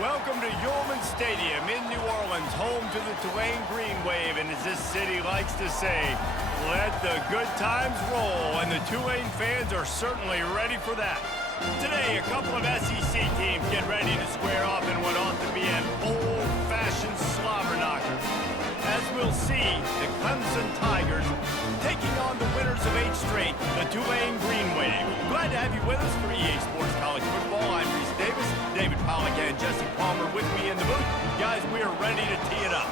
Welcome to Yulman Stadium in New Orleans, home to the Tulane Green Wave, and as this city likes to say, let the good times roll, and the Tulane fans are certainly ready for that. Today, a couple of SEC teams get ready to square off in what ought to be an old-fashioned slobber knocker. As we'll see, the Clemson Tigers taking on the winners of 8 straight, the Tulane Green Wave. Glad to have you with us for EA Sports College Football. I'm Reese Davis, David Pollack, and Jesse Palmer with me in the booth. Guys, we are ready to tee it up.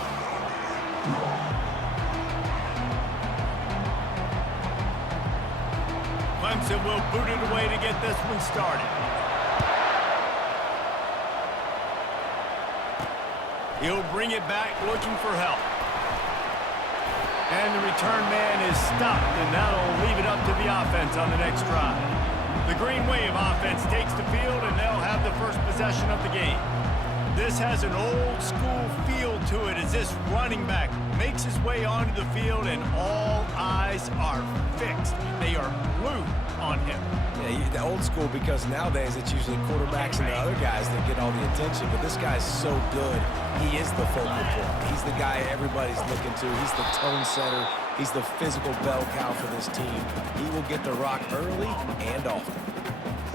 Clemson will boot it away to get this one started. He'll bring it back looking for help. And the return man is stopped, and that'll leave it up to the offense on the next drive. The Green Wave offense takes the field, and they'll have the first possession of the game. This has an old-school feel to it as this running back makes his way onto the field, and all eyes are fixed. They are glued on him. Yeah, the old school, because nowadays it's usually quarterbacks and the other guys that get all the attention, but this guy's so good. He is the focal point. He's the guy everybody's looking to. He's the tone setter. He's the physical bell cow for this team. He will get the rock early and often.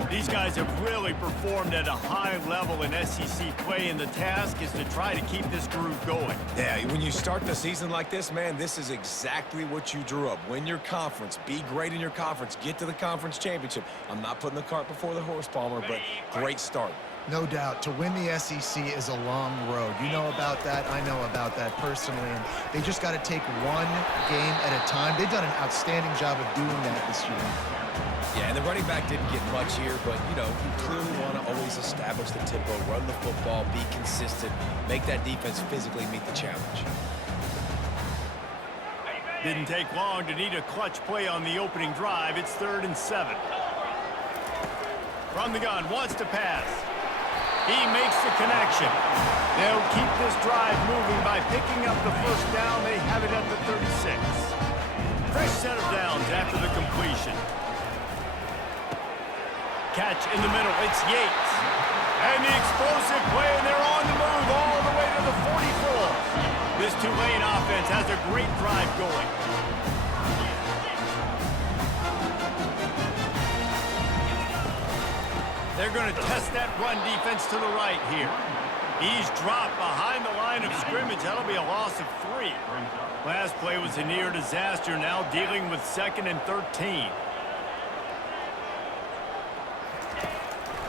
These guys have really performed at a high level in SEC play, and the task is to try to keep this groove going. Yeah, when you start the season like this, man, this is exactly what you drew up. Win your conference. Be great in your conference. Get to the conference championship. I'm not putting the cart before the horse, Palmer, but great start. No doubt. To win the SEC is a long road. You know about that. I know about that personally. And they just got to take one game at a time. They've done an outstanding job of doing that this year. Yeah, and the running back didn't get much here, but, you know, you clearly want to always establish the tempo, run the football, be consistent, make that defense physically meet the challenge. Didn't take long to need a clutch play on the opening drive. It's 3rd and 7. From the gun, wants to pass. He makes the connection. They'll keep this drive moving by picking up the first down. They have it at the 36. Fresh set of downs after the completion. Catch in the middle, it's Yates. And the explosive play, and they're on the move all the way to the 44. This Tulane offense has a great drive going. They're going to test that run defense to the right here. He's dropped behind the line of scrimmage. That'll be a loss of 3. Last play was a near disaster, now dealing with 2nd and 13.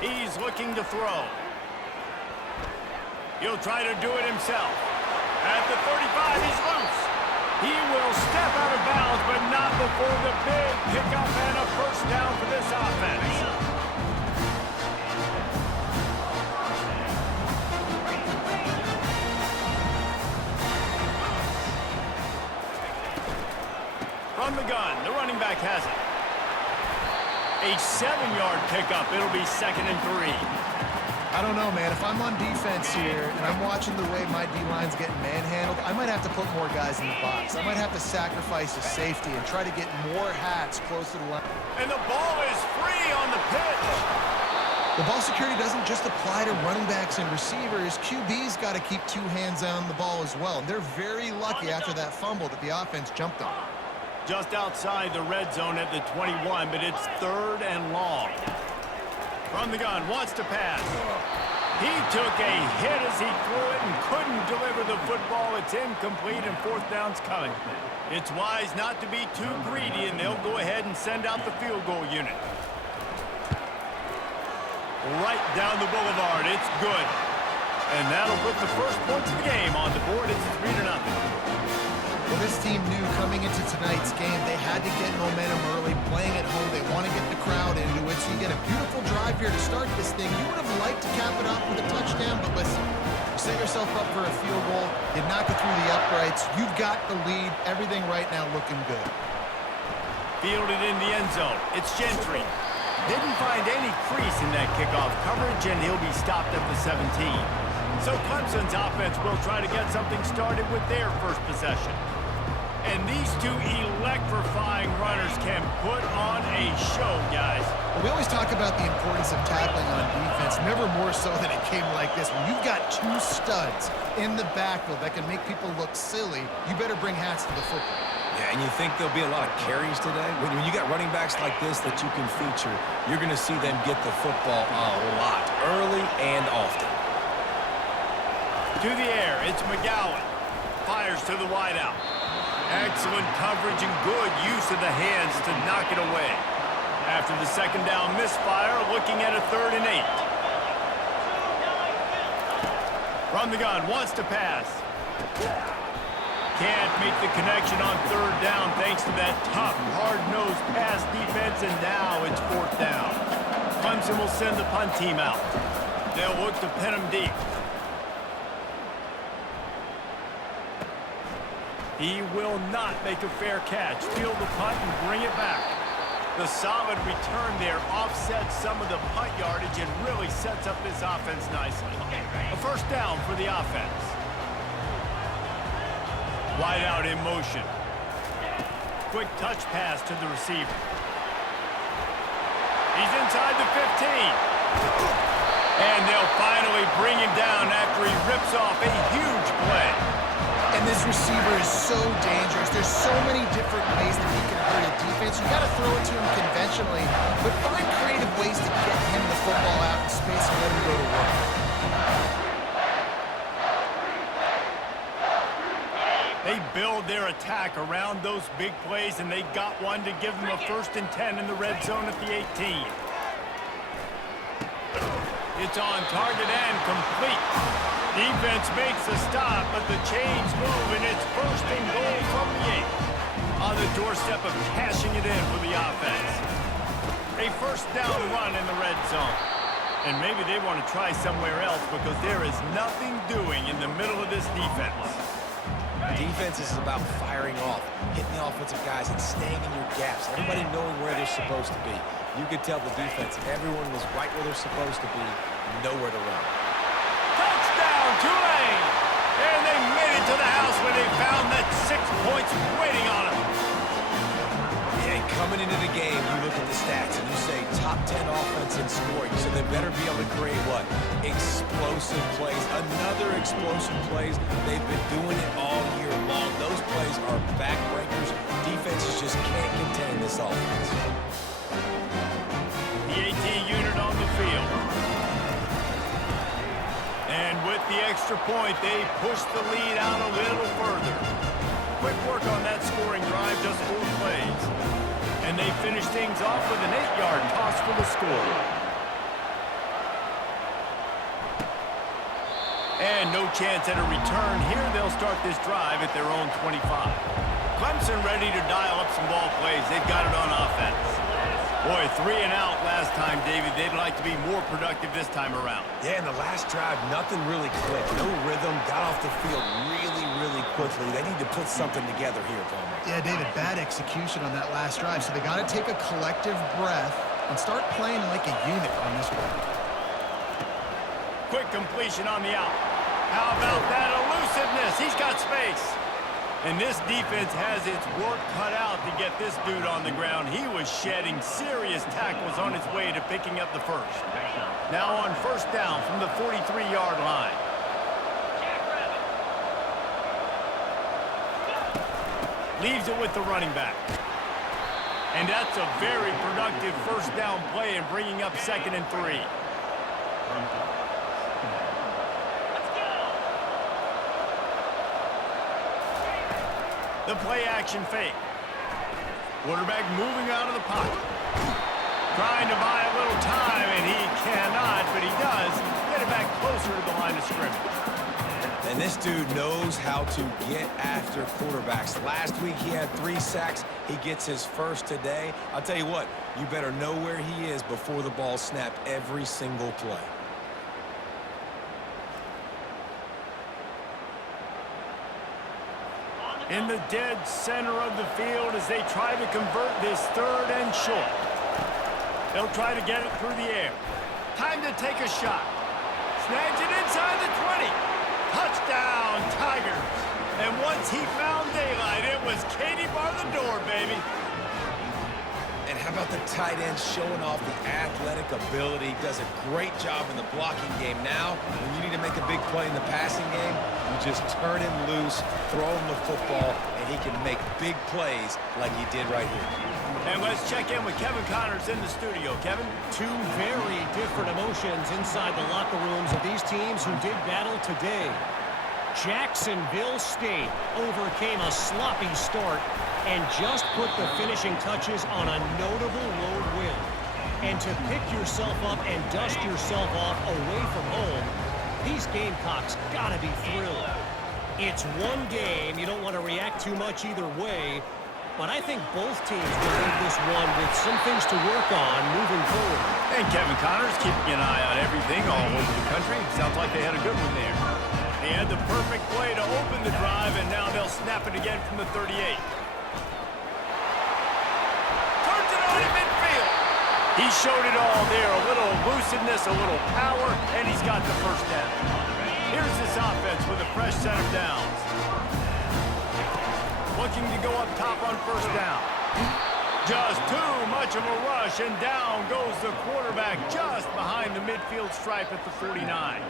He's looking to throw. He'll try to do it himself. At the 35, he's loose. He will step out of bounds, but not before the big pickup and a first down for this offense. From the gun, the running back has it. A 7-yard pickup. It'll be 2nd and 3. I don't know, man. If I'm on defense here and I'm watching the way my D-line's getting manhandled, I might have to put more guys in the box. I might have to sacrifice a safety and try to get more hats close to the line. And the ball is free on the pitch. The ball security doesn't just apply to running backs and receivers. QB's got to keep 2 hands on the ball as well. And they're very lucky after that fumble that the offense jumped on. Just outside the red zone at the 21, but it's 3rd and long. From the gun, wants to pass. He took a hit as he threw it and couldn't deliver the football. It's incomplete, and 4th down's coming. It's wise not to be too greedy, and they'll go ahead and send out the field goal unit. Right down the boulevard, it's good. And that'll put the first points of the game on the board. It's 3-0. Well, this team knew coming into tonight's game they had to get momentum early, playing at home. They want to get the crowd into it, so you get a beautiful drive here to start this thing. You would have liked to cap it off with a touchdown, but listen, you set yourself up for a field goal. You knock it through the uprights. You've got the lead. Everything right now looking good. Fielded in the end zone. It's Gentry. Didn't find any crease in that kickoff coverage, and he'll be stopped at the 17. So Clemson's offense will try to get something started with their first possession. And these two electrifying runners can put on a show, guys. We always talk about the importance of tackling on defense, never more so than it came like this. When you've got two studs in the backfield that can make people look silly, you better bring hats to the football. Yeah, and you think there'll be a lot of carries today? When you got running backs like this that you can feature, you're going to see them get the football a lot, early and often. To the air, it's McGowan. Fires to the wideout. Excellent coverage and good use of the hands to knock it away. After the second down misfire, looking at a 3rd and 8. From the gun, wants to pass. Can't make the connection on 3rd down thanks to that tough, hard-nosed pass defense, and now it's 4th down. Clemson will send the punt team out. They'll look to pin him deep. He will not make a fair catch. Field the punt and bring it back. The solid return there offsets some of the punt yardage and really sets up this offense nicely. A 1st down for the offense. Wide out in motion. Quick touch pass to the receiver. He's inside the 15. And they'll finally bring him down after he rips off a huge play. And this receiver is so dangerous. There's so many different ways that he can hurt a defense. You got to throw it to him conventionally, but find creative ways to get him the football out in space and let him go to work. They build their attack around those big plays, and they got one to give them a 1st and 10 in the red zone at the 18. It's on target and complete. Defense makes a stop, but the chains move, and it's 1st and goal from the 8. On the doorstep of cashing it in for the offense. A 1st down run in the red zone. And maybe they want to try somewhere else because there is nothing doing in the middle of this defense. Defense is about firing off, hitting the offensive guys, and staying in your gaps. Everybody knowing where they're supposed to be. You could tell the defense, everyone was right where they're supposed to be, nowhere to run. Touchdown, Tulane! And they made it to the house where they found that 6 points waiting on them. Yeah, and coming into the game, you look at the stats and you say top 10 offense in scoring, so they better be able to create what? Explosive plays. Another explosive plays. They've been doing it all year long. Those plays are backbreakers. Defenses just can't contain this offense. The AT unit on the field. And with the extra point, they push the lead out a little further. Quick work on that scoring drive, just 4 plays. And they finish things off with an 8-yard toss for the score. And no chance at a return here. They'll start this drive at their own 25. Clemson ready to dial up some ball plays. They've got it on offense. Boy, 3 and out last time, David. They'd like to be more productive this time around. Yeah, in the last drive, nothing really clicked. No rhythm, got off the field really quickly. They need to put something together here, Palmer. Yeah, David, bad execution on that last drive, so they got to take a collective breath and start playing like a unit on this one. Quick completion on the out. How about that elusiveness? He's got space. And this defense has its work cut out to get this dude on the ground. He was shedding serious tackles on his way to picking up the 1st. Now on 1st down from the 43-yard line. Leaves it with the running back. And that's a very productive 1st down play and bringing up 2nd and 3. The play-action fake. Quarterback moving out of the pocket. Trying to buy a little time, and he cannot, but he does get it back closer to the line of scrimmage. And this dude knows how to get after quarterbacks. Last week he had 3 sacks. He gets his 1st today. I'll tell you what, you better know where he is before the ball snapped every single play. In the dead center of the field as they try to convert this 3rd and short. They'll try to get it through the air. Time to take a shot. Snags it inside the 20. Touchdown, Tigers. And once he found daylight, it was Katie bar the door, baby. And how about the tight end showing off the athletic ability? Does a great job in the blocking game. Now, when you need to make a big play in the passing game, you just turn him loose, throw him the football, and he can make big plays like he did right here. And let's check in with Kevin Connors in the studio. Kevin? Two very different emotions inside the locker rooms of these teams who did battle today. Jacksonville State overcame a sloppy start and just put the finishing touches on a notable road win. And to pick yourself up and dust yourself off away from home, these Gamecocks gotta be thrilled. It's one game. You don't want to react too much either way, but I think both teams will leave this one with some things to work on moving forward. And Kevin Connors keeping an eye on everything all over the country. Sounds like they had a good one there. They had the perfect play to open the drive, and now they'll snap it again from the 38. Turns it on in midfield. He showed it all there. A little elusiveness, a little power, and he's got the first down. Here's this offense with a fresh set of downs. Looking to go up top on first down. Just too much of a rush, and down goes the quarterback just behind the midfield stripe at the 49.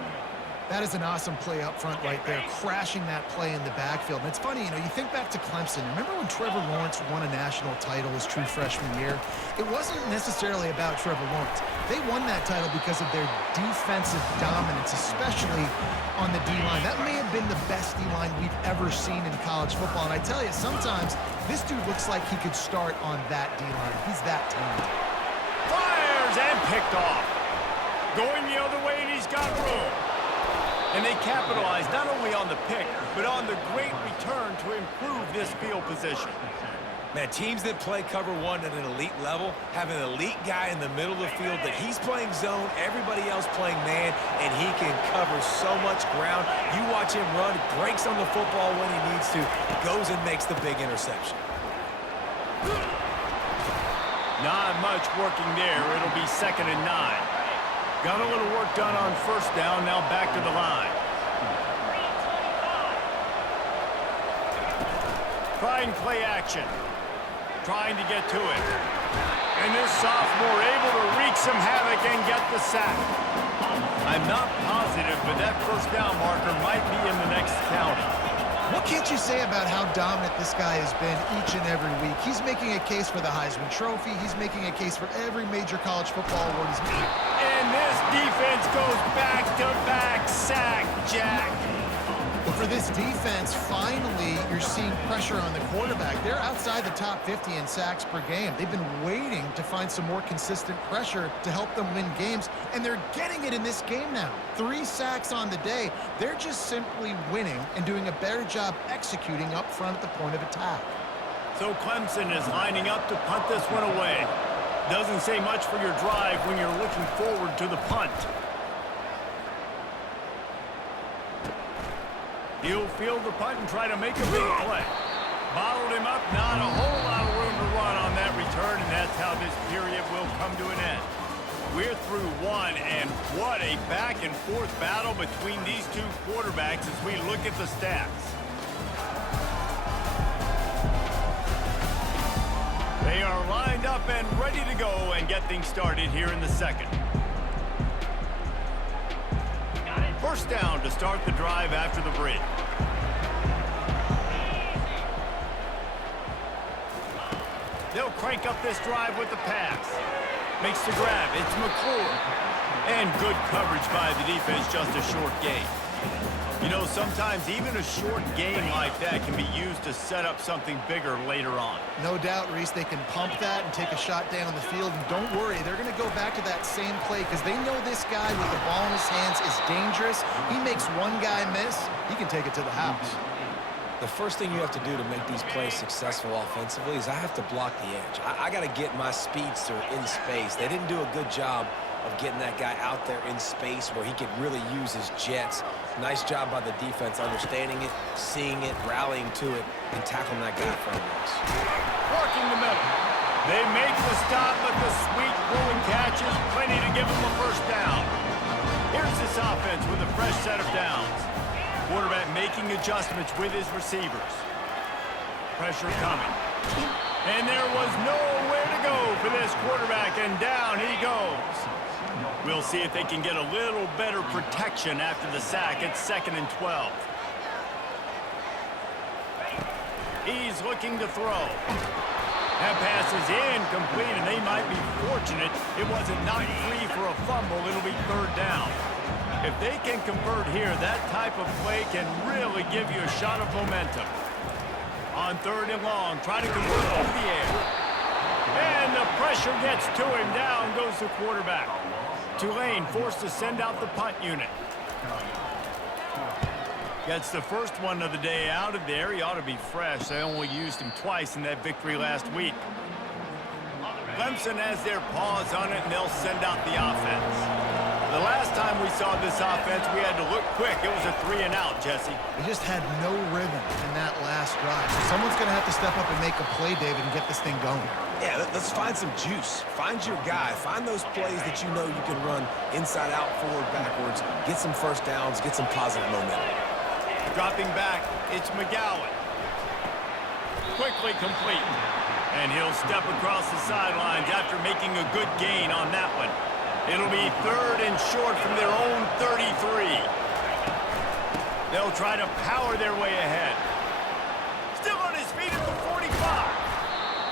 That is an awesome play up front right there, crashing that play in the backfield. And it's funny, you think back to Clemson. Remember when Trevor Lawrence won a national title his true freshman year? It wasn't necessarily about Trevor Lawrence. They won that title because of their defensive dominance, especially on the D-line. That may have been the best D-line we've ever seen in college football. And I tell you, sometimes this dude looks like he could start on that D-line. He's that talented. Fires and picked off. Going the other way, and he's got room. And they capitalize not only on the pick, but on the great return to improve this field position. Man, teams that play cover one at an elite level have an elite guy in the middle of the field that he's playing zone, everybody else playing man, and he can cover so much ground. You watch him run, breaks on the football when he needs to, goes and makes the big interception. Not much working there. It'll be 2nd and 9. Got a little work done on first down, now back to the line. Trying play action. Trying to get to it. And this sophomore able to wreak some havoc and get the sack. I'm not positive, but that first down marker might be in the next county. What can't you say about how dominant this guy has been each and every week? He's making a case for the Heisman Trophy. He's making a case for every major college football award he's made. And this defense goes back-to-back sack, Jack. But for this defense, finally, you're seeing pressure on the quarterback. They're outside the top 50 in sacks per game. They've been waiting to find some more consistent pressure to help them win games, and they're getting it in this game now. 3 sacks on the day. They're just simply winning and doing a better job executing up front at the point of attack. So Clemson is lining up to punt this one away. Doesn't say much for your drive when you're looking forward to the punt. He'll field the punt and try to make a big play. Bottled him up, not a whole lot of room to run on that return, and that's how this period will come to an end. We're through one, and what a back-and-forth battle between these two quarterbacks as we look at the stats. They are lined up and ready to go and get things started here in the second. First down to start the drive after the break. They'll crank up this drive with the pass. Makes the grab. It's McClure. And good coverage by the defense, just a short gain. You know, sometimes even a short game like that can be used to set up something bigger later on. No doubt, Reese, they can pump that and take a shot down the field. And don't worry, they're going to go back to that same play because they know this guy with the ball in his hands is dangerous. He makes one guy miss, he can take it to the house. The first thing you have to do to make these plays successful offensively is I have to block the edge. I got to get my speedster in space. They didn't do a good job of getting that guy out there in space where he could really use his jets. Nice job by the defense understanding it, seeing it, rallying to it, and tackling that guy in front of us. Working the middle. They make the stop, but the sweet throwing catch is plenty to give them a first down. Here's this offense with a fresh set of downs. Quarterback making adjustments with his receivers. Pressure coming. And there was nowhere to go for this quarterback, and down he goes. We'll see if they can get a little better protection after the sack. It's 2nd and 12. He's looking to throw. That pass is incomplete, and they might be fortunate it wasn't knocked free for a fumble. It'll be 3rd down. If they can convert here, that type of play can really give you a shot of momentum. On 3rd and long, trying to convert over the air. And the pressure gets to him. Down goes the quarterback. Tulane forced to send out the punt unit. Gets the first one of the day out of there. He ought to be fresh. They only used him twice in that victory last week. Clemson has their paws on it, and they'll send out the offense. The last time we saw this offense, we had to look quick. It was a 3-and-out, Jesse. They just had no rhythm in that last drive. So someone's going to have to step up and make a play, David, and get this thing going. Yeah, let's find some juice. Find your guy. Find those plays that you know you can run inside out, forward, backwards. Get some first downs. Get some positive momentum. Dropping back, it's McGowan. Quickly complete. And he'll step across the sidelines after making a good gain on that one. It'll be 3rd and short from their own 33. They'll try to power their way ahead. Still on his feet at the 45.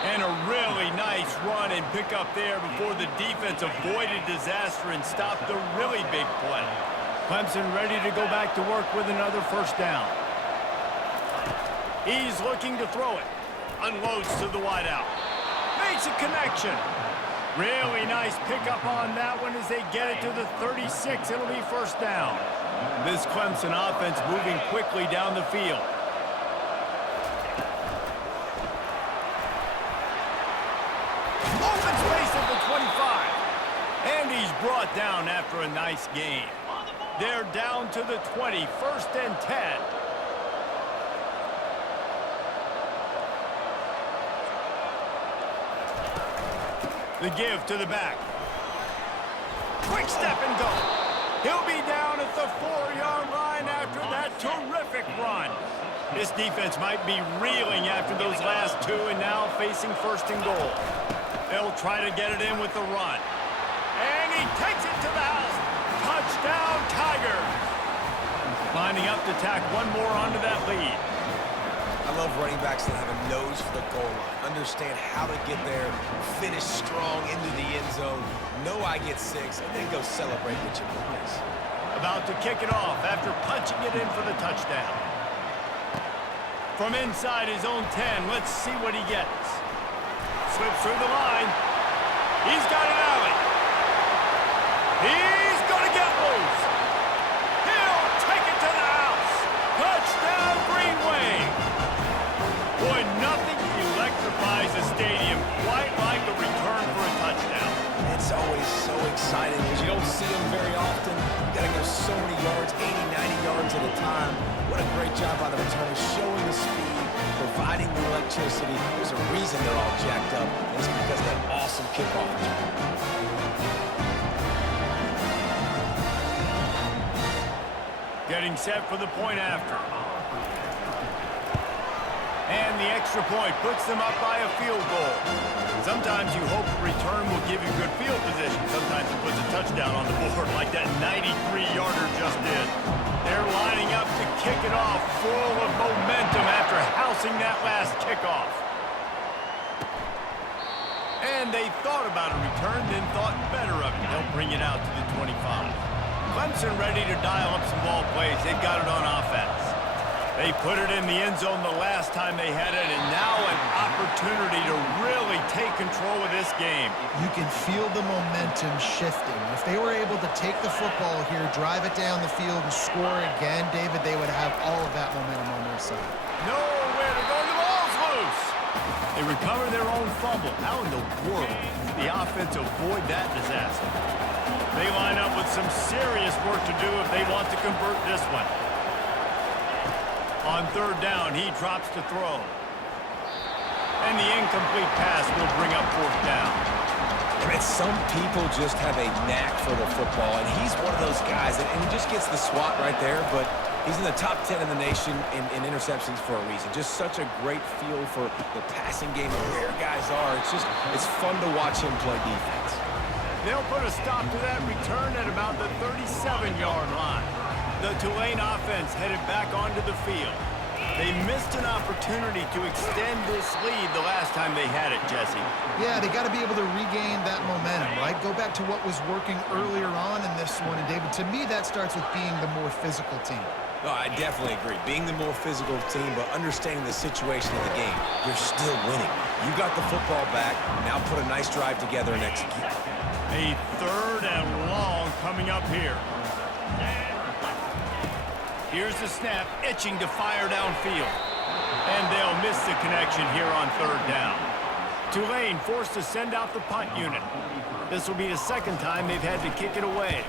And a really nice run and pick up there before the defense avoided disaster and stopped a really big play. Clemson ready to go back to work with another first down. He's looking to throw it. Unloads to the wideout. Makes a connection. Really nice pickup on that one as they get it to the 36. It'll be first down. This Clemson offense moving quickly down the field. Open space at the 25. And he's brought down after a nice gain. They're down to the 20, 1st and 10. The give to the back. Quick step and go. He'll be down at the 4-yard line after that terrific run. This defense might be reeling after those last two and now facing 1st and goal. They'll try to get it in with the run. And he takes it to the house. Touchdown, Tigers. Lining up to tack one more onto that lead. I love running backs that have a nose for the goal line. Understand how to get there, finish strong into the end zone, know I get 6, and then go celebrate with your boys. About to kick it off after punching it in for the touchdown. From inside his own 10, let's see what he gets. Slips through the line. He's got an alley. He's going to get loose. He'll take it to the house. Touchdown, Green Wave. Boy, nothing electrifies a stadium quite like a return for a touchdown. It's always so exciting because you don't see them very often. You got to go so many yards, 80, 90 yards at a time. What a great job by the returners, showing the speed, providing the electricity. There's a reason they're all jacked up, and it's because of that awesome kickoff return. Getting set for the point after. And the extra point puts them up by a field goal. Sometimes you hope a return will give you good field position. Sometimes it puts a touchdown on the board like that 93-yarder just did. They're lining up to kick it off full of momentum after housing that last kickoff. And they thought about a return, then thought better of it. They'll bring it out to the 25. Clemson ready to dial up some ball plays. They've got it on offense. They put it in the end zone the last time they had it, and now an opportunity to really take control of this game. You can feel the momentum shifting. If they were able to take the football here, drive it down the field, and score again, David, they would have all of that momentum on their side. Nowhere to go. The ball's loose. They recover their own fumble. How in the world did the offense avoid that disaster? They line up with some serious work to do if they want to convert this one. On 3rd down, he drops to throw. And the incomplete pass will bring up 4th down. And some people just have a knack for the football, and he's one of those guys, and he just gets the swat right there, but He's in the top 10 in the nation in interceptions for a reason. Just such a great feel for the passing game and where guys are. It's fun to watch him play defense. They'll put a stop to that return at about the 37-yard line. The Tulane offense headed back onto the field. They missed an opportunity to extend this lead the last time they had it, Jesse. Yeah, they got to be able to regain that momentum, right? Go back to what was working earlier on in this one. And, David, to me, that starts with being the more physical team. No, I definitely agree. Being the more physical team, but understanding the situation of the game. You're still winning. You got the football back. Now put a nice drive together and execute. A 3rd and long coming up here. Here's the snap, itching to fire downfield. And they'll miss the connection here on 3rd down. Tulane forced to send out the punt unit. This will be the 2nd time they've had to kick it away.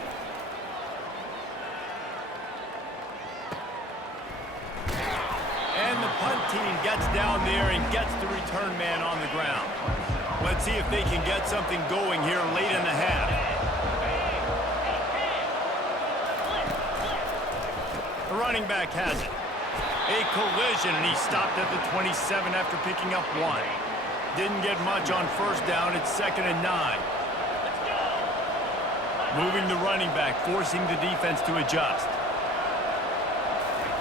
And the punt team gets down there and gets the return man on the ground. Let's see if they can get something going here late in the half. The running back has it. A collision, and he stopped at the 27 after picking up 1. Didn't get much on 1st down. It's 2nd and 9. Moving the running back, forcing the defense to adjust.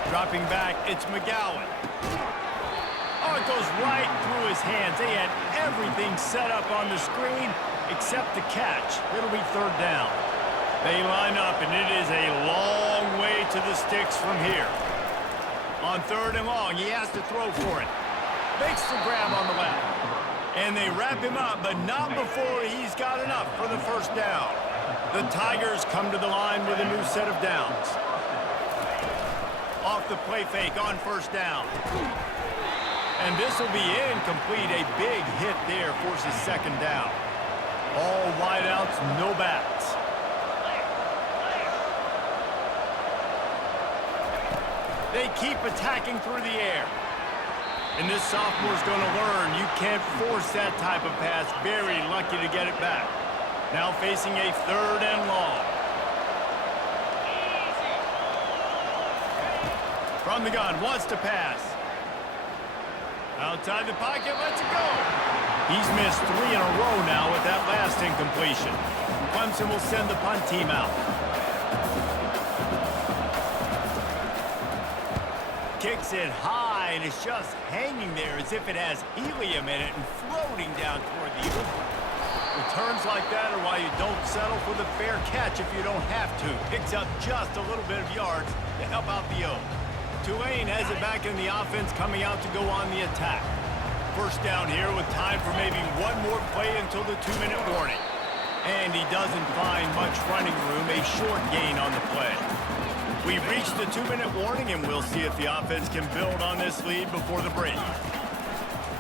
Dropping back, it's McGowan. Oh, it goes right through his hands. They had everything set up on the screen except the catch. It'll be 3rd down. They line up, and it is a long way to the sticks from here. On 3rd and long, he has to throw for it. Makes the grab on the left. And they wrap him up, but not before he's got enough for the 1st down. The Tigers come to the line with a new set of downs. Off the play fake on 1st down. And this will be incomplete. A big hit there forces 2nd down. All wideouts, no backs. They keep attacking through the air. And this sophomore's going to learn you can't force that type of pass. Very lucky to get it back. Now facing a 3rd and long. From the gun, wants to pass. Outside the pocket, lets it go. He's missed 3 in a row now with that last incompletion. Clemson will send the punt team out. Kicks it high, and it's just hanging there as if it has helium in it and floating down toward the Eagles. Returns like that are why you don't settle for the fair catch if you don't have to. Picks up just a little bit of yards to help out the O's. Tulane has it back in the offense, coming out to go on the attack. 1st down here with time for maybe one more play until the 2-minute warning. And he doesn't find much running room, a short gain on the play. We've reached the 2-minute warning, and we'll see if the offense can build on this lead before the break.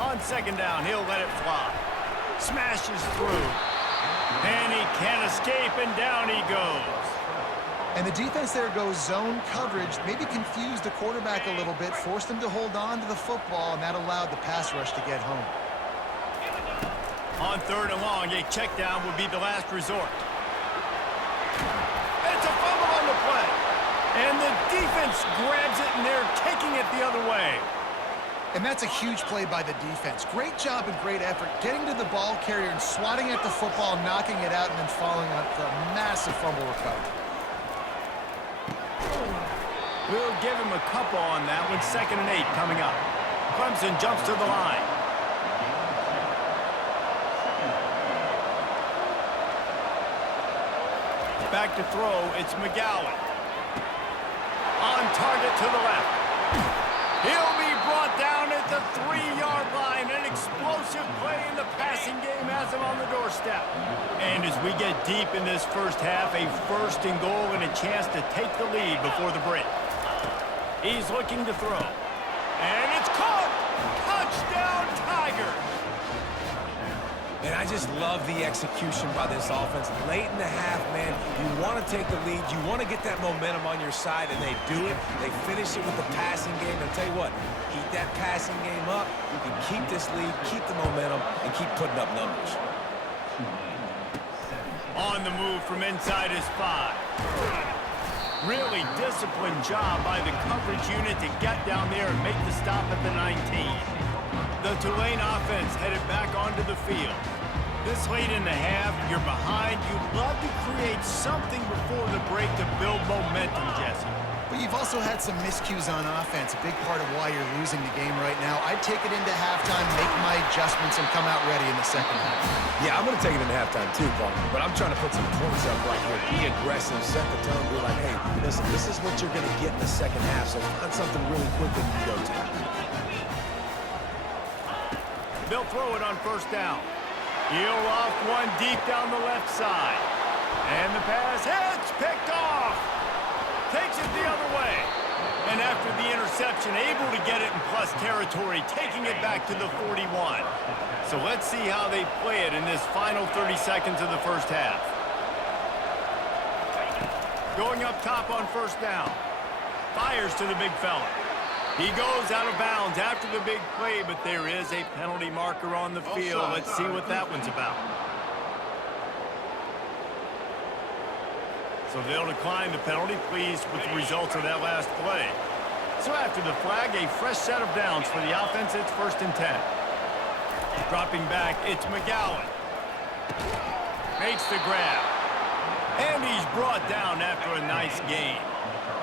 On 2nd down, he'll let it fly. Smashes through. And he can't escape, and down he goes. And the defense there goes zone coverage, maybe confused the quarterback a little bit, forced him to hold on to the football, and that allowed the pass rush to get home. On 3rd and long, a check down would be the last resort. It's a fumble on the play. And the defense grabs it, and they're taking it the other way. And that's a huge play by the defense. Great job and great effort getting to the ball carrier and swatting at the football, knocking it out, and then following up for a massive fumble recovery. We'll give him a couple on that one. 2nd and 8 coming up. Clemson jumps to the line. Back to throw, it's McGowan. On target to the left. He'll be brought down at the 3-yard line. An explosive play in the passing game has him on the doorstep. And as we get deep in this 1st half, a 1st and goal and a chance to take the lead before the break. He's looking to throw. And it's caught! Touchdown, Tigers! And I just love the execution by this offense. Late in the half, man, you want to take the lead. You want to get that momentum on your side, and they do it. They finish it with the passing game. And I'll tell you what, keep that passing game up. You can keep this lead, keep the momentum, and keep putting up numbers. On the move from inside his 5. Really disciplined job by the coverage unit to get down there and make the stop at the 19. The Tulane offense headed back onto the field. This late in the half, you're behind. You'd love to create something before the break to build momentum, Jesse. But you've also had some miscues on offense, a big part of why you're losing the game right now. I'd take it into halftime, make my adjustments, and come out ready in the second half. Yeah, I'm going to take it into halftime too, Paul. But I'm trying to put some points up right here. Be aggressive, set the tone, be like, hey, listen, this is what you're going to get in the second half, so find something really quick that you can go to. They'll throw it on first down. He'll off one deep down the left side. And the pass hits, picked off. Takes it the other way. And after the interception, able to get it in plus territory, taking it back to the 41. So let's see how they play it in this final 30 seconds of the first half. Going up top on first down. Fires to the big fella. He goes out of bounds after the big play, but there is a penalty marker on the field. Let's see what that one's about. So they'll decline the penalty, pleased with the results of that last play. So after the flag, a fresh set of downs for the offense. It's 1st and 10. Dropping back, it's McGowan. Makes the grab. And he's brought down after a nice gain.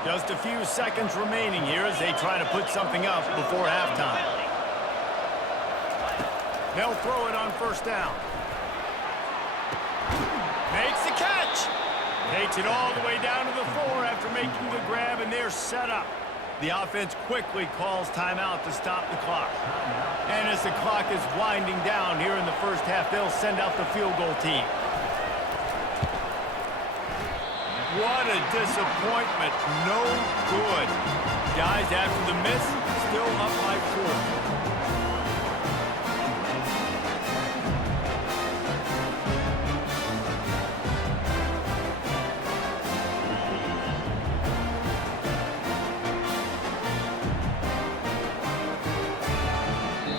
Just a few seconds remaining here as they try to put something up before halftime. They'll throw it on first down. Makes the catch. Takes it all the way down to the 4 after making the grab, and they're set up. The offense quickly calls timeout to stop the clock. And as the clock is winding down here in the first half, they'll send out the field goal team. What a disappointment. No good. Guys, after the miss, still up by 4.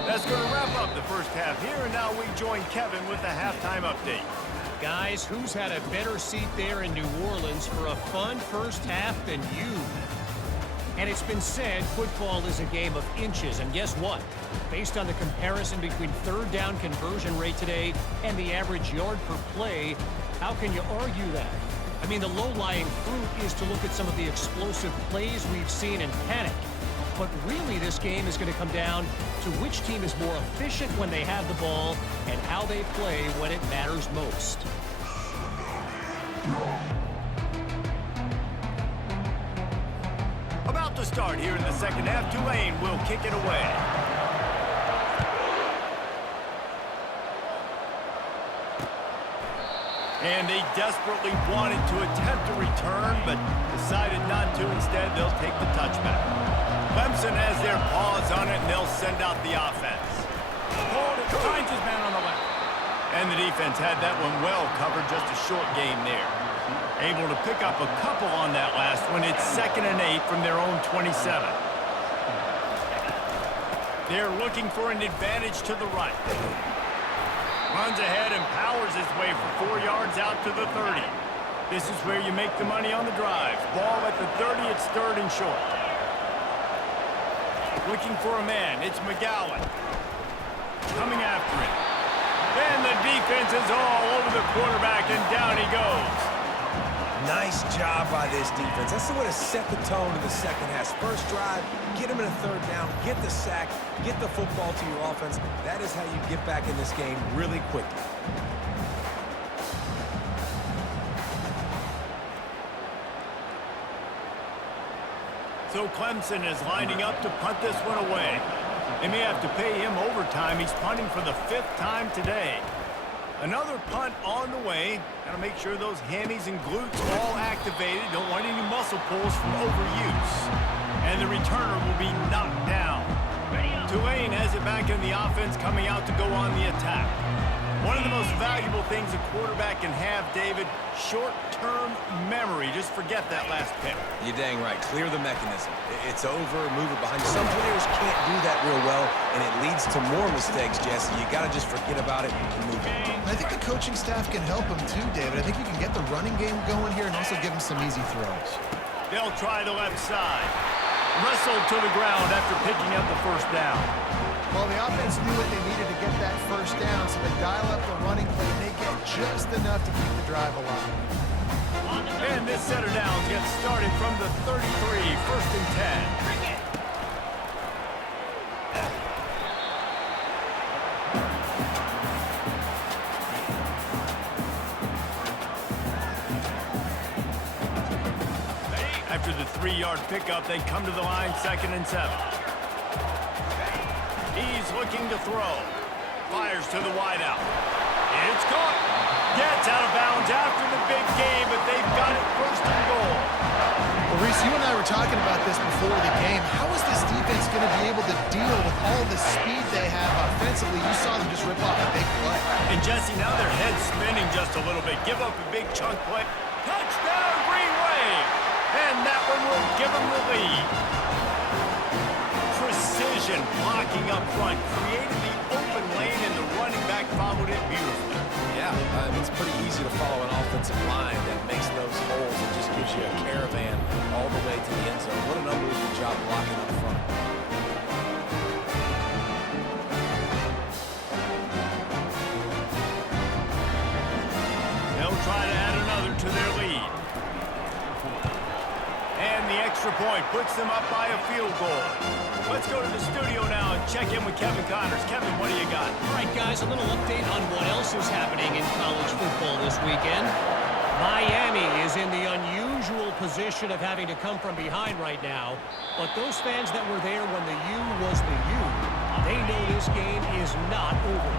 That's going to wrap up the first half here, and now we join Kevin with the halftime update. Guys, who's had a better seat there in New Orleans for a fun first half than you? And it's been said football is a game of inches, and guess what? Based on the comparison between third down conversion rate today and the average yard per play, how can you argue that? I mean, the low-lying fruit is to look at some of the explosive plays we've seen in panic. But really, this game is going to come down to which team is more efficient when they have the ball and how they play when it matters most. About to start here in the second half, Tulane will kick it away. And they desperately wanted to attempt a return, but decided not to. Instead, they'll take the touchback. Clemson has their paws on it, and they'll send out the offense. Hold it, finds his man on the left. And the defense had that one well covered, just a short game there. Able to pick up a couple on that last one. It's 2nd and 8 from their own 27. They're looking for an advantage to the right. Runs ahead and powers his way for 4 yards out to the 30. This is where you make the money on the drive. Ball at the 30, it's 3rd and short. Looking for a man, it's McGowan. Coming after him. And the defense is all over the quarterback, and down he goes. Nice job by this defense. That's the way to set the tone in the second half. First drive, get him in a 3rd down, get the sack, get the football to your offense. That is how you get back in this game really quickly. So Clemson is lining up to punt this one away. They may have to pay him overtime. He's punting for the 5th time today. Another punt on the way. Got to make sure those hammies and glutes are all activated. Don't want any muscle pulls from overuse. And the returner will be knocked down. Tulane has it back in the offense, coming out to go on the attack. One of the most valuable things a quarterback can have, David, short-term memory. Just forget that last pick. You're dang right. Clear the mechanism. It's over, move it behind you. Some players can't do that real well, and it leads to more mistakes, Jesse. You got to just forget about it and move it. I think the coaching staff can help him too, David. I think you can get the running game going here and also give him some easy throws. They'll try the left side. Wrestled to the ground after picking up the first down. Well, the offense knew what they needed to get that first down, so they dial up the running play, and they get just enough to keep the drive alive. And this setter down gets started from the 33, first and 10. After the 3-yard pickup, they come to the line, 2nd and 7. He's looking to throw. Fires to the wideout. It's caught. Gets out of bounds after the big game, but they've got it 1st and goal. Well, Reese, you and I were talking about this before the game. How is this defense going to be able to deal with all the speed they have offensively? You saw them just rip off a big play. And Jesse, now their head's spinning just a little bit. Give up a big chunk play. Touchdown, Green Wave! And that one will give them the lead. Precision blocking up front. Created the open lane, and the running back followed it beautifully. Yeah, it's pretty easy to follow an offensive line that makes those holes and just gives you a caravan all the way to the end zone. What an unbelievable job blocking up front. They'll try to add another to their lead. And the extra point puts them up by a field goal. Let's go to the studio now and check in with Kevin Connors. Kevin, what do you got? All right, guys, a little update on what else is happening in college football this weekend. Miami is in the unusual position of having to come from behind right now. But those fans that were there when the U was the U, they know this game is not over.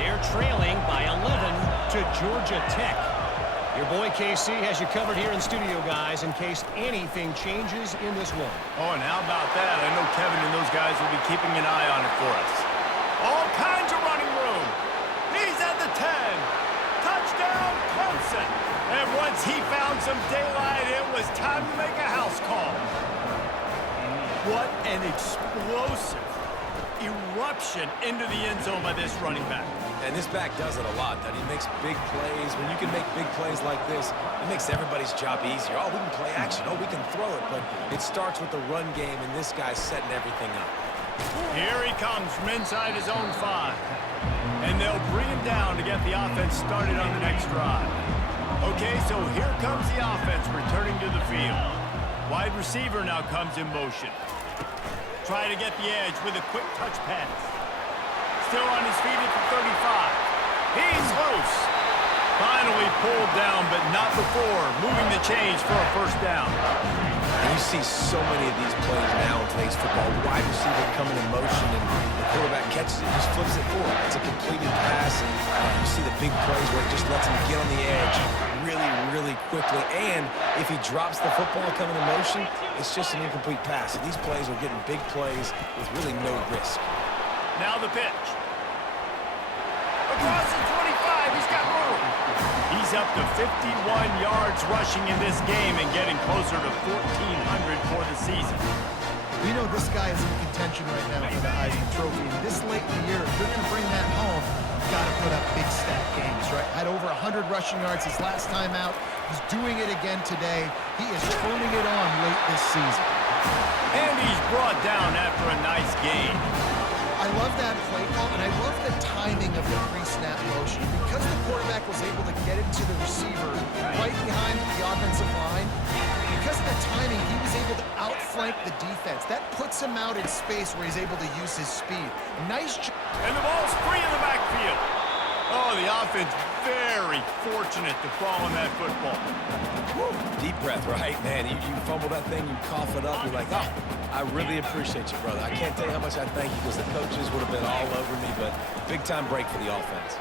They're trailing by 11 to Georgia Tech. Your boy KC has you covered here in studio, guys, in case anything changes in this one. Oh, and how about that? I know Kevin and those guys will be keeping an eye on it for us. All kinds of running room. He's at the 10. Touchdown, Clemson. And once he found some daylight, it was time to make a house call. What an explosive eruption into the end zone by this running back. And this back does it a lot, that he makes big plays. When you can make big plays like this, it makes everybody's job easier. Oh, we can play action. Oh, we can throw it. But it starts with the run game, and this guy's setting everything up. Here he comes from inside his own 5. And they'll bring him down to get the offense started on the next drive. Okay, so here comes the offense returning to the field. Wide receiver now comes in motion. Try to get the edge with a quick touch pass. Still on his feet at the 35. He's loose. Finally pulled down, but not before moving the chains for a first down. And you see so many of these plays now in today's football. Wide receiver coming in motion, and the quarterback catches it, just flips it forward. It's a completed pass. You see the big plays where it just lets him get on the edge really, really quickly. And if he drops the football coming in motion, it's just an incomplete pass. And these plays are getting big plays with really no risk. Now the pitch. Across the 25, he's got room. He's up to 51 yards rushing in this game and getting closer to 1,400 for the season. We know this guy is in contention right now for the Heisman Trophy. And this late in the year, if you're going to bring that home, you've got to put up big stat games, right? Had over 100 rushing yards his last time out. He's doing it again today. He is turning it on late this season. And he's brought down after a nice gain. I love that play call, and I love the timing of the pre-snap motion. Because the quarterback was able to get it to the receiver right behind the offensive line, because of the timing, he was able to outflank the defense. That puts him out in space where he's able to use his speed. Nice job. And the ball's free in the backfield. Oh, the offense very fortunate to fall on that football. Woo. Deep breath, right? Man, you fumble that thing, you cough it up, you're like, oh, I really appreciate you, brother. I can't tell you how much I thank you, because the coaches would have been all over me, but big-time break for the offense.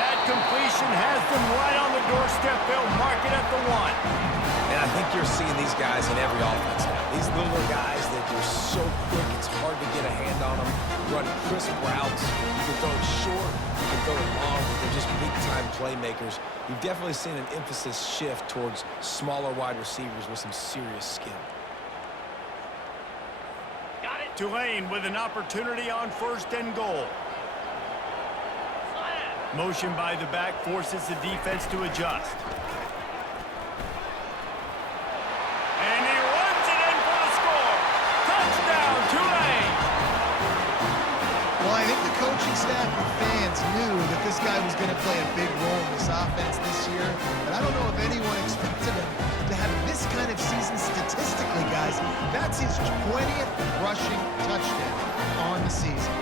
That completion has them right on the doorstep. They'll mark it at the 1. And I think you're seeing these guys in every offense now. These little guys that are so quick, it's hard to get a hand on them. Run crisp routes. You can throw it short, you can throw it long, but they're just big-time playmakers. You've definitely seen an emphasis shift towards smaller wide receivers with some serious skill. Got it. Tulane with an opportunity on 1st and goal. Motion by the back forces the defense to adjust. staff of fans knew that this guy was going to play a big role in this offense this year, but I don't know if anyone expected him to have this kind of season statistically, guys. That's his 20th rushing touchdown on the season.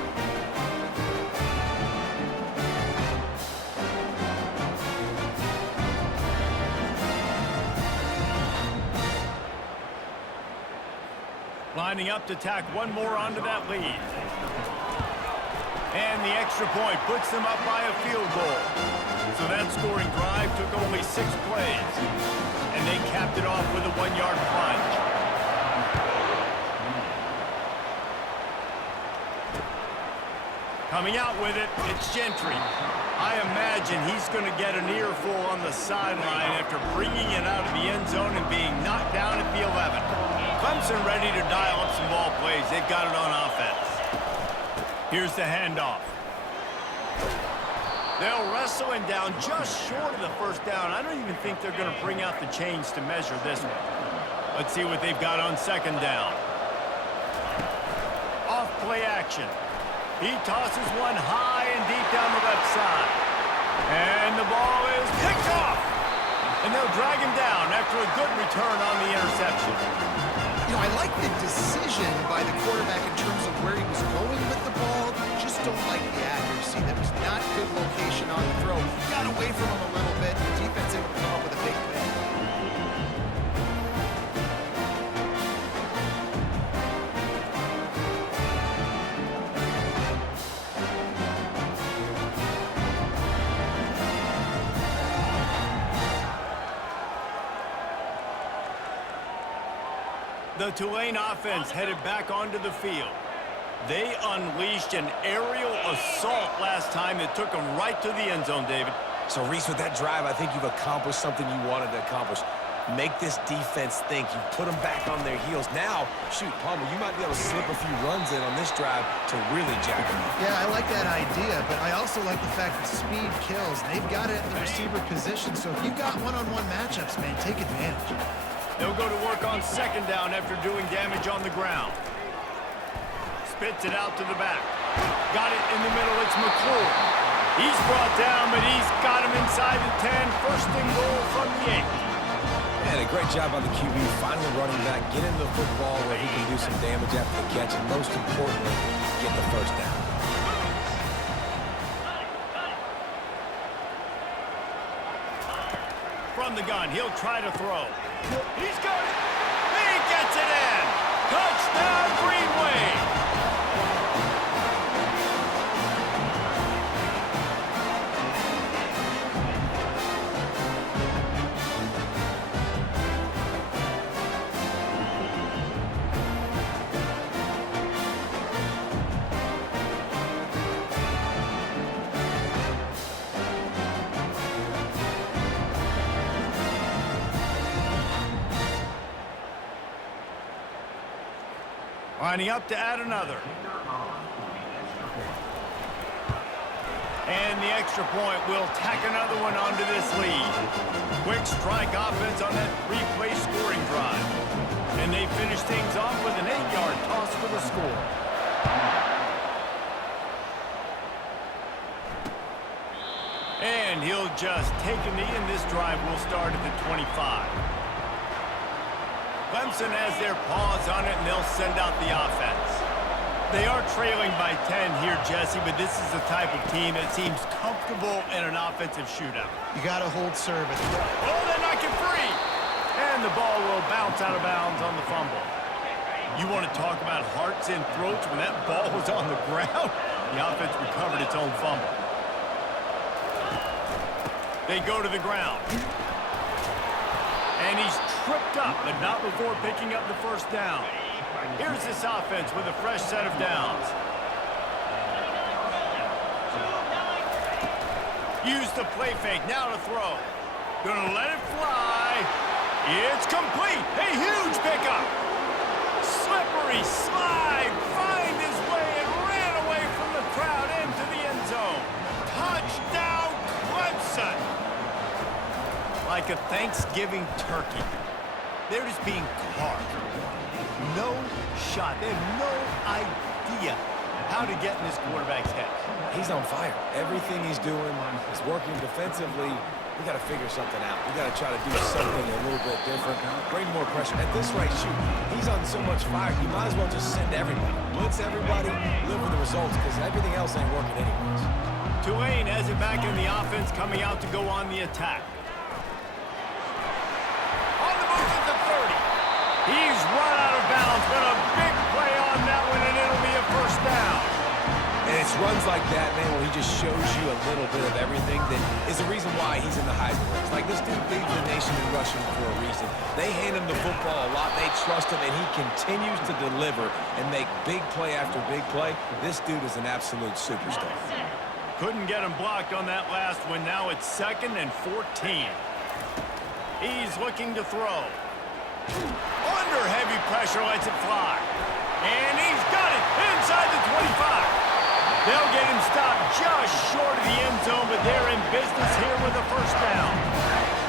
Lining up to tack one more onto that lead. And the extra point puts them up by a field goal. So that scoring drive took only 6 plays. And they capped it off with a 1-yard plunge. Coming out with it, it's Gentry. I imagine he's going to get an earful on the sideline after bringing it out of the end zone and being knocked down at the 11. Clemson ready to dial up some ball plays. They've got it on offense. Here's the handoff. They'll wrestle him down just short of the first down. I don't even think they're going to bring out the chains to measure this one. Let's see what they've got on second down. Off play action. He tosses one high and deep down the left side. And the ball is picked off. And they'll drag him down after a good return on the interception. You know, I like the decision by the quarterback in terms of where he was going with the ball. Just don't like the accuracy. That was not good location on the throw. Got away from him a little bit. The defense able to come up with a big play. The Tulane offense headed back onto the field. They unleashed an aerial assault last time that took them right to the end zone, David. So, Reese, with that drive, I think you've accomplished something you wanted to accomplish. Make this defense think. You put them back on their heels. Now, shoot, Palmer, you might be able to slip a few runs in on this drive to really jack them up. Yeah, I like that idea, but I also like the fact that speed kills. They've got it in the receiver position, so if you've got one-on-one matchups, man, take advantage. They'll go to work on second down after doing damage on the ground. Spits it out to the back. Got it in the middle. It's McClure. He's brought down, but he's got him inside the 10. First and goal from the 8. And a great job by the QB finally running back, getting the football where he can do some damage after the catch, and most importantly, get the first down. From the gun, he'll try to throw. He's got it. He gets it in. Touchdown, Green Wave. Lining up to add another. And the extra point will tack another one onto this lead. Quick strike offense on that 3-play scoring drive. And they finish things off with an 8-yard toss for the score. And he'll just take a knee, and this drive will start at the 25. Clemson has their paws on it, and they'll send out the offense. They are trailing by 10 here, Jesse, but this is the type of team that seems comfortable in an offensive shootout. You got to hold serve. Oh, they knock it free! And the ball will bounce out of bounds on the fumble. You want to talk about hearts and throats when that ball was on the ground? The offense recovered its own fumble. They go to the ground. And he's tripped up, but not before picking up the first down. Here's this offense with a fresh set of downs. Use the play fake, now to throw. Gonna let it fly. It's complete. A huge pickup. Slippery slide. Find his way and ran away from the crowd into the end zone. Touchdown, Clemson. Like a Thanksgiving turkey. They're just being carved. No shot. They have no idea how to get in this quarterback's head. He's on fire. Everything he's doing is working defensively. We got to figure something out. We got to try to do something a little bit different. Bring more pressure. At this rate, shoot, he's on so much fire. You might as well just send everybody. Blitz everybody, live with the results, because everything else ain't working anyways. Tulane has it back in the offense, coming out to go on the attack. On the move at the 30. He's run out of bounds, but a big play on that one, and it'll be a first down. And it's runs like that, man, where he just shows you a little bit of everything that is the reason why he's in the Heisman race. Like, this dude leads the nation in rushing for a reason. They hand him the football a lot. They trust him, and he continues to deliver and make big play after big play. This dude is an absolute superstar. Couldn't get him blocked on that last one. Now it's 2nd and 14. He's looking to throw. Under heavy pressure, lets it fly. And he's got it inside the 25. They'll get him stopped just short of the end zone, but they're in business here with a first down.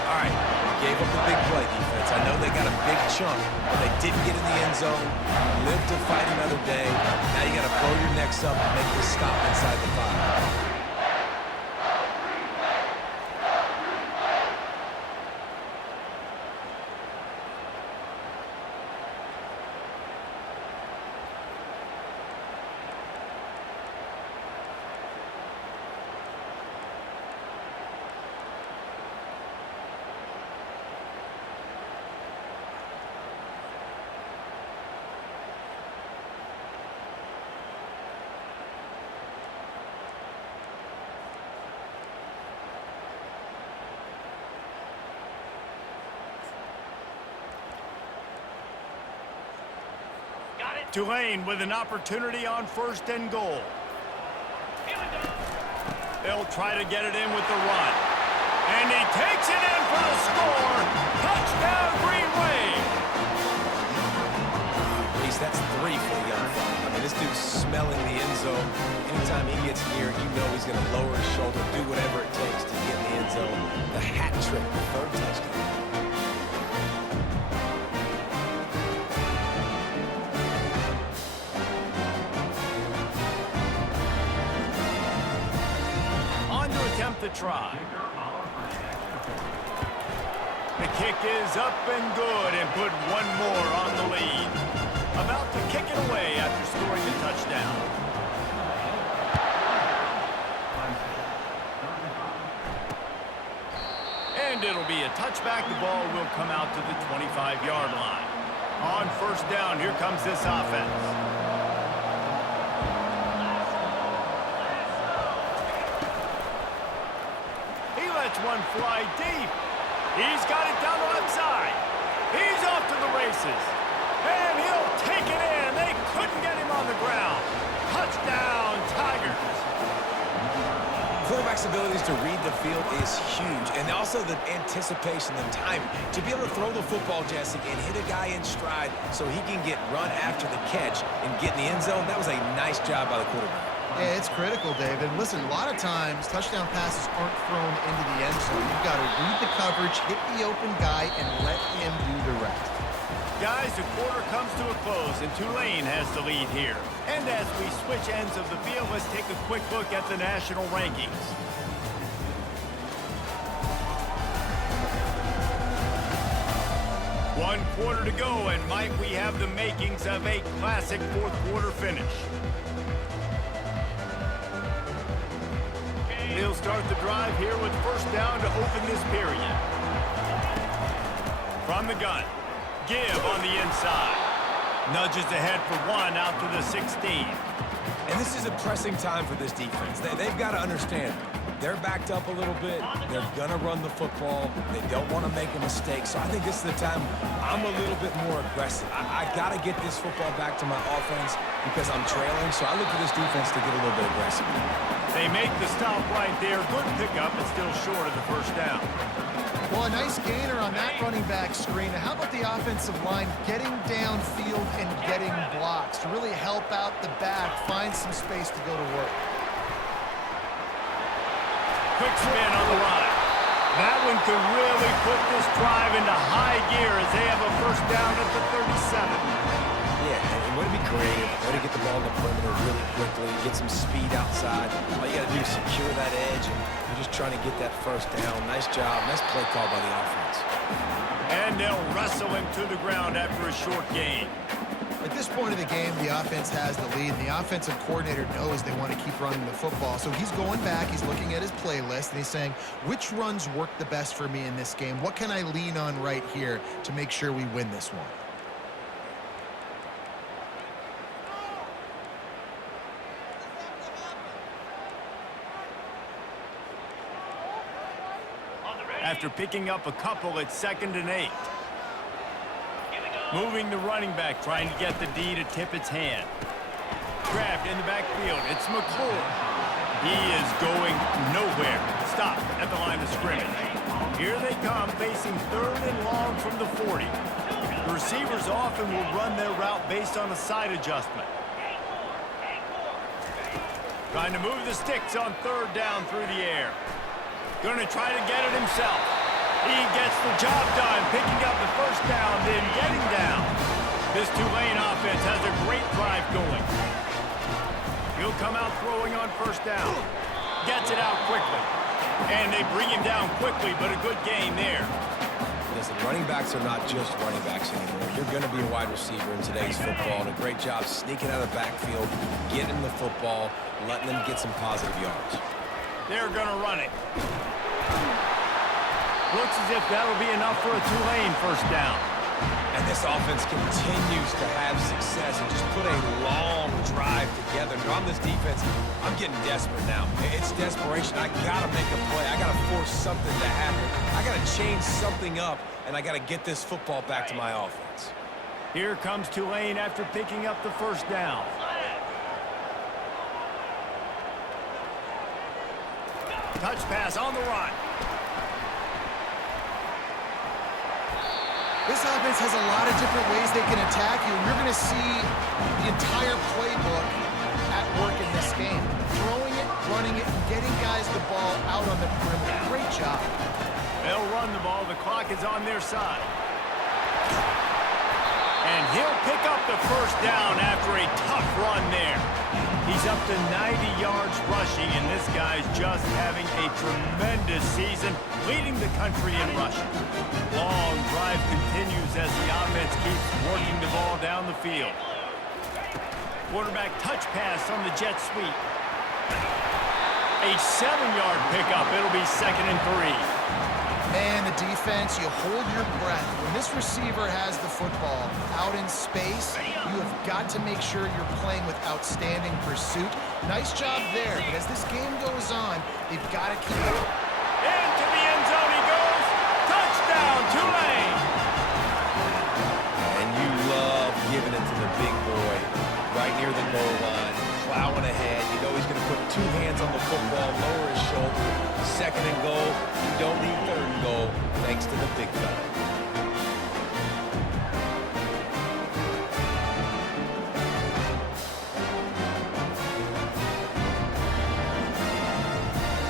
All right, gave up the big play defense. I know they got a big chunk, but they didn't get in the end zone. Live to fight another day. Now you got to blow your necks up and make this stop inside the 5. Tulane with an opportunity on 1st and goal. They'll try to get it in with the run. And he takes it in for the score. Touchdown, Green Wave. Reese, that's 3 for the young fella. I mean, this dude's smelling the end zone. Anytime he gets near, you know he's going to lower his shoulder, do whatever it takes to get in the end zone. The hat trick, the 3rd touchdown. To try. The kick is up and good and put one more on the lead. About to kick it away after scoring the touchdown. And it'll be a touchback. The ball will come out to the 25-yard line. On 1st down, here comes this offense. One fly deep. He's got it down the left side. He's off to the races. And he'll take it in. They couldn't get him on the ground. Touchdown, Tigers. Quarterback's abilities to read the field is huge, and also the anticipation, the timing. To be able to throw the football, Jesse, and hit a guy in stride so he can get run after the catch and get in the end zone, that was a nice job by the quarterback. Yeah, it's critical, David. Listen, a lot of times touchdown passes aren't thrown into the end zone. You've got to read the coverage, hit the open guy, and let him do the rest. Guys, the quarter comes to a close, and Tulane has the lead here. And as we switch ends of the field, let's take a quick look at the national rankings. One quarter to go, and Mike, we have the makings of a classic 4th quarter finish. He'll start the drive here with 1st down to open this period. From the gun, give on the inside. Nudges ahead for 1 out to the 16. And this is a pressing time for this defense. They've got to understand, they're backed up a little bit. They're going to run the football. They don't want to make a mistake. So I think this is the time I'm a little bit more aggressive. I got to get this football back to my offense because I'm trailing. So I look for this defense to get a little bit aggressive. They make the stop right there. Good pickup, but still short of the 1st down. Well, a nice gainer on that running back screen. Now, how about the offensive line getting downfield and getting blocks to really help out the back, find some space to go to work? Quick spin on the run. That one could really put this drive into high gear as they have a 1st down at the 37. Yeah, and way to be creative, way to get the ball on the perimeter really quickly, get some speed outside. All you got to do is secure that edge, and you're just trying to get that first down. Nice job. Nice play call by the offense. And they'll wrestle him to the ground after a short gain. At this point of the game, the offense has the lead, and the offensive coordinator knows they want to keep running the football. So he's going back, he's looking at his playlist, and he's saying, which runs work the best for me in this game? What can I lean on right here to make sure we win this one? After picking up a couple, it's 2nd and 8. Moving the running back, trying to get the D to tip its hand. Grabbed in the backfield. It's McClure. He is going nowhere. Stop at the line of scrimmage. Here they come, facing 3rd and long from the 40. The receivers often will run their route based on a side adjustment. Trying to move the sticks on 3rd down through the air. Going to try to get it himself. He gets the job done, picking up the first down, then getting down. This Tulane offense has a great drive going. He'll come out throwing on 1st down. Gets it out quickly. And they bring him down quickly, but a good gain there. Listen, running backs are not just running backs anymore. You're going to be a wide receiver in today's football, and a great job sneaking out of the backfield, getting them the football, letting them get some positive yards. They're going to run it. Looks as if that'll be enough for a Tulane 1st down. And this offense continues to have success and just put a long drive together. And on this defense, I'm getting desperate now. It's desperation. I got to make a play. I got to force something to happen. I got to change something up, and I got to get this football back to my offense. Here comes Tulane after picking up the 1st down. Touch pass on the run. This offense has a lot of different ways they can attack you, and you're going to see the entire playbook at work in this game. Throwing it, running it, and getting guys the ball out on the perimeter. Great job. They'll run the ball. The clock is on their side. And he'll pick up the 1st down after a tough run there. He's up to 90 yards rushing, and this guy's just having a tremendous season, leading the country in rushing. Long drive continues as the offense keeps working the ball down the field. Quarterback touch pass on the jet sweep. A 7-yard pickup. It'll be 2nd and 3. Man, the defense, you hold your breath. When this receiver has the football out in space, you have got to make sure you're playing with outstanding pursuit. Nice job there, but as this game goes on, they've got to keep it. Into the end zone he goes. Touchdown, Tulane. And you love giving it to the big boy right near the goal line, plowing ahead. You know he's going to put 2 hands on the football, lower his shoulder. 2nd and goal. You don't need 3rd and goal, thanks to the big fella.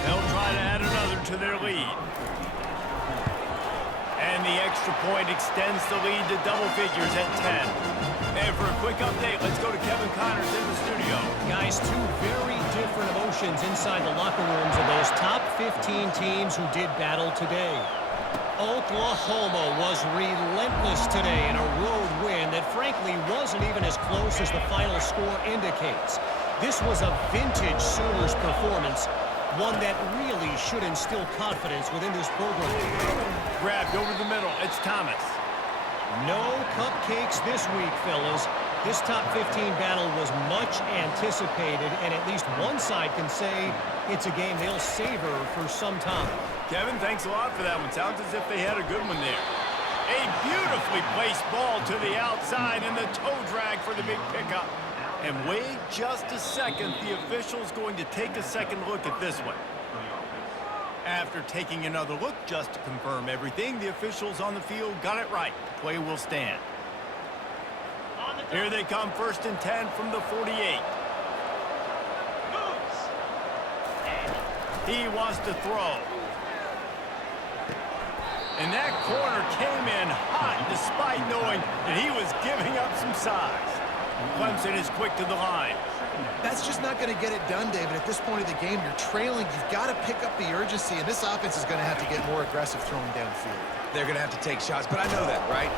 They'll try to add another to their lead. And the extra point extends the lead to double figures at 10. And for a quick update, let's go to Kevin Connors in the studio. Guys, 2 very different emotions inside the locker rooms of those top 15 teams who did battle today. Oklahoma was relentless today in a road win that frankly wasn't even as close as the final score indicates. This was a vintage Sooners performance, one that really should instill confidence within this program. Grabbed over the middle. It's Thomas. No cupcakes this week, fellas. This top 15 battle was much anticipated, and at least one side can say it's a game they'll savor for some time. Kevin, thanks a lot for that one. Sounds as if they had a good one there. A beautifully placed ball to the outside, and the toe drag for the big pickup. And wait just a second. The official's going to take a second look at this one. After taking another look just to confirm everything, the officials on the field got it right. The play will stand. Here they come, 1st and 10 from the 48. He wants to throw. And that corner came in hot despite knowing that he was giving up some size. Clemson is quick to the line. That's just not going to get it done, David. At this point of the game, you're trailing. You've got to pick up the urgency, and this offense is going to have to get more aggressive throwing downfield. They're going to have to take shots, but I know that, right?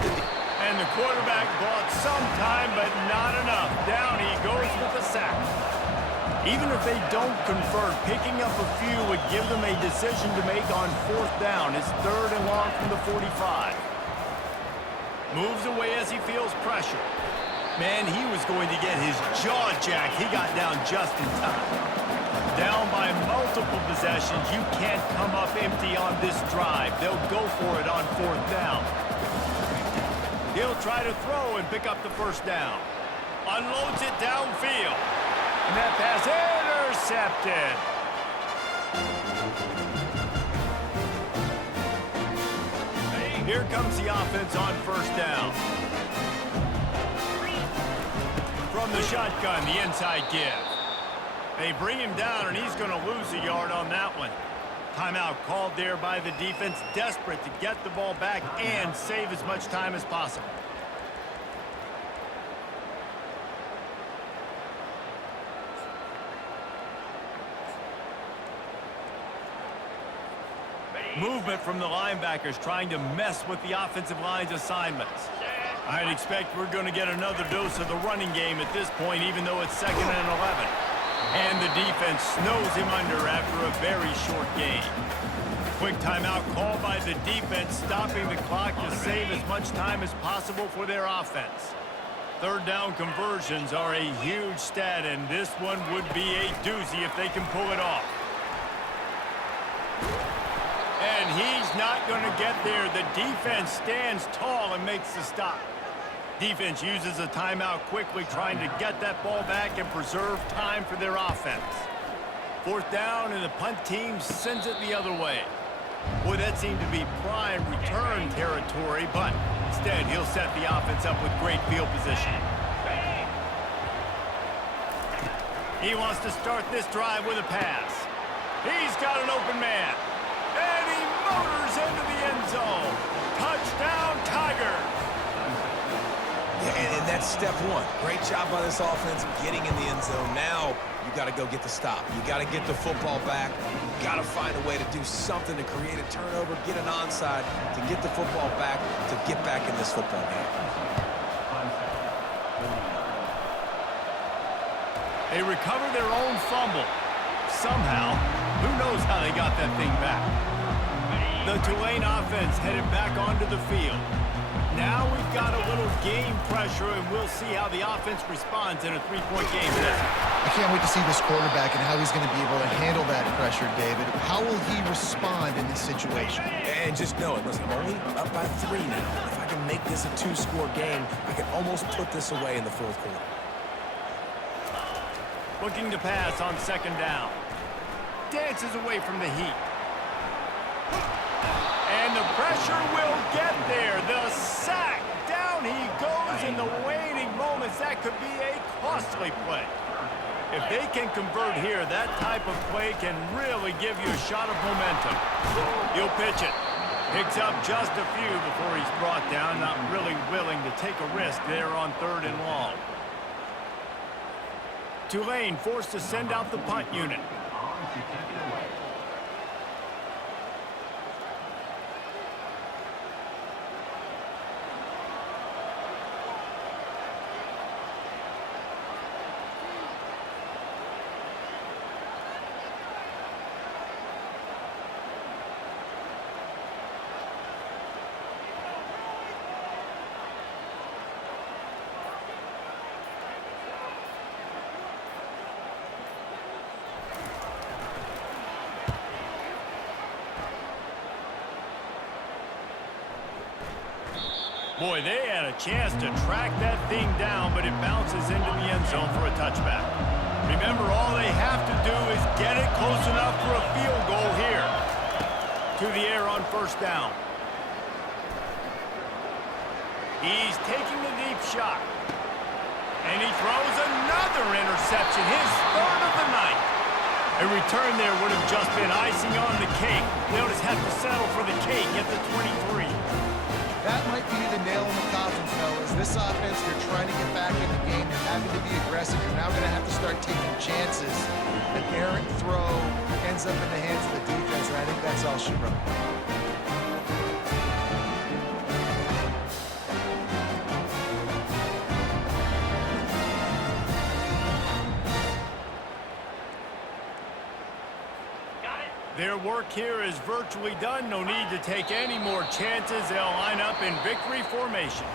And the quarterback bought some time, but not enough. Down he goes with the sack. Even if they don't convert, picking up a few would give them a decision to make on 4th down. It's 3rd and long from the 45. Moves away as he feels pressure. Man, he was going to get his jaw jacked. He got down just in time. Down by multiple possessions. You can't come up empty on this drive. They'll go for it on 4th down. He'll try to throw and pick up the 1st down. Unloads it downfield. And that pass intercepted. Here comes the offense on 1st down. From the shotgun, the inside give. They bring him down, and he's going to lose a yard on that one. Timeout called there by the defense, desperate to get the ball back and save as much time as possible. Movement from the linebackers trying to mess with the offensive line's assignments. I'd expect we're going to get another dose of the running game at this point, even though it's 2nd and 11. And the defense snows him under after a very short game. Quick timeout called by the defense, stopping the clock to save as much time as possible for their offense. 3rd down conversions are a huge stat, and this one would be a doozy if they can pull it off. And he's not going to get there. The defense stands tall and makes the stop. Defense uses a timeout quickly, trying to get that ball back and preserve time for their offense. 4th down, and the punt team sends it the other way. Boy, that seemed to be prime return territory, but instead he'll set the offense up with great field position. He wants to start this drive with a pass. He's got an open man. And he motors into the end zone. Touchdown, Tiger. Yeah, and that's step one. Great job by this offense getting in the end zone. Now you got to go get the stop. You got to get the football back. You got to find a way to do something to create a turnover, get an onside, to get the football back, to get back in this football game. They recover their own fumble. Somehow, who knows how they got that thing back. The Tulane offense headed back onto the field. Now we've got a little game pressure, and we'll see how the offense responds in a 3-point game today. I can't wait to see this quarterback and how he's going to be able to handle that pressure, David. How will he respond in this situation? And just know it. Listen, I'm only up by 3 now. If I can make this a 2-score game, I can almost put this away in the 4th quarter. Looking to pass on 2nd down. Dances away from the heat. And the pressure will get there. The sack. Down he goes in the waning moments. That could be a costly play. If they can convert here, that type of play can really give you a shot of momentum. He'll pitch it. Picks up just a few before he's brought down. Not really willing to take a risk there on 3rd and long. Tulane forced to send out the punt unit. Boy, they had a chance to track that thing down, but it bounces into the end zone for a touchback. Remember, all they have to do is get it close enough for a field goal here. To the air on 1st down. He's taking the deep shot. And he throws another interception, his 3rd of the night. A return there would have just been icing on the cake. They'll just have to settle for the cake at the 23. That might be the nail in the coffin, fellas. This offense, they're trying to get back in the game. They're having to be aggressive. You're now going to have to start taking chances. An errant throw ends up in the hands of the defense, and I think that's all she wrote. Their work here is virtually done. No need to take any more chances. They'll line up in victory formation.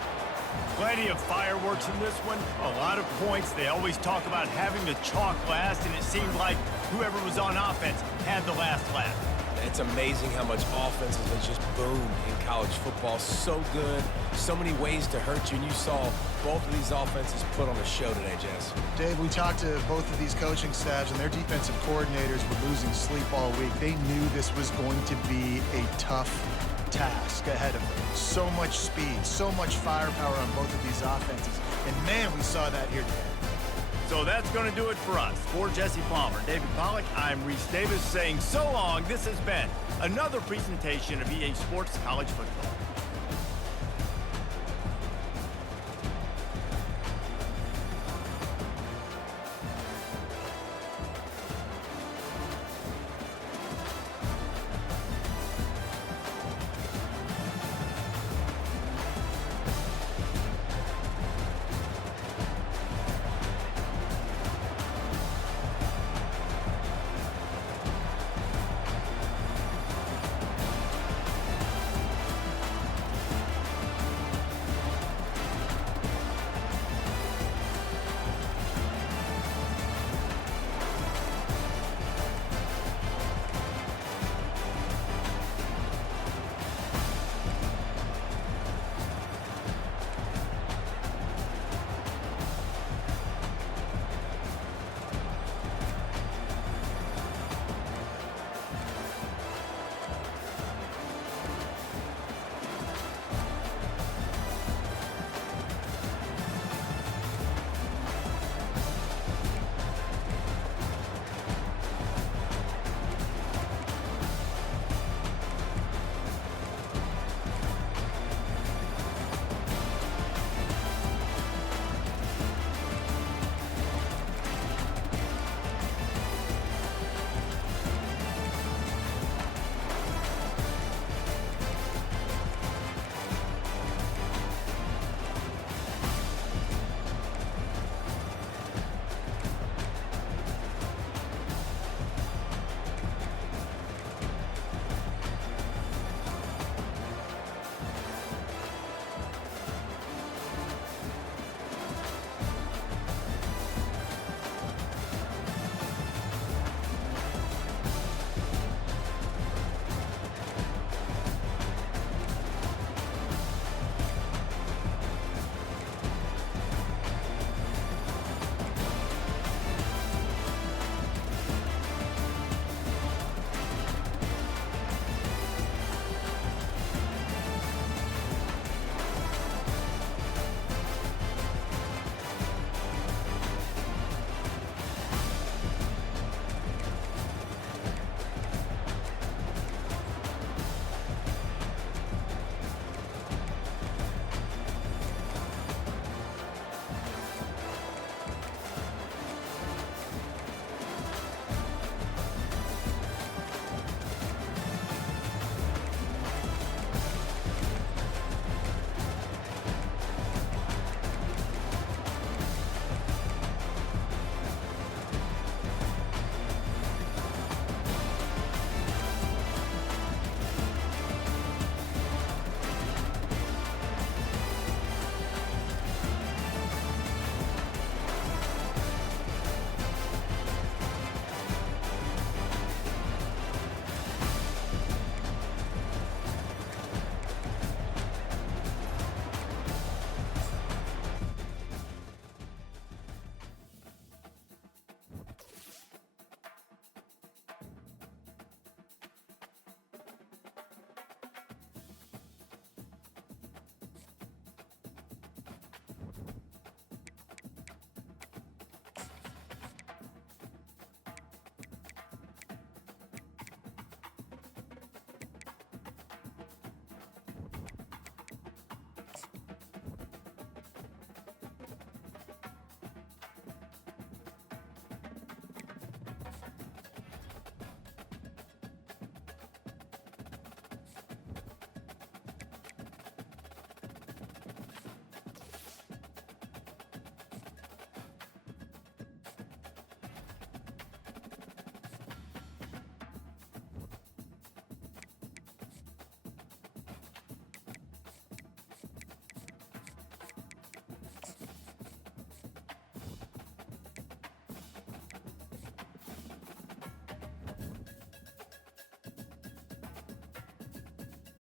Plenty of fireworks in this one. A lot of points. They always talk about having the chalk last, and it seemed like whoever was on offense had the last laugh. It's amazing how much offense has just boomed in college football. So good, so many ways to hurt you, and you saw both of these offenses put on a show today, Jess. Dave, we talked to both of these coaching staffs, and their defensive coordinators were losing sleep all week. They knew this was going to be a tough task ahead of them. So much speed, so much firepower on both of these offenses. And, man, we saw that here today. So that's going to do it for us. For Jesse Palmer, David Pollack, I'm Reese Davis saying so long. This has been another presentation of EA Sports College Football.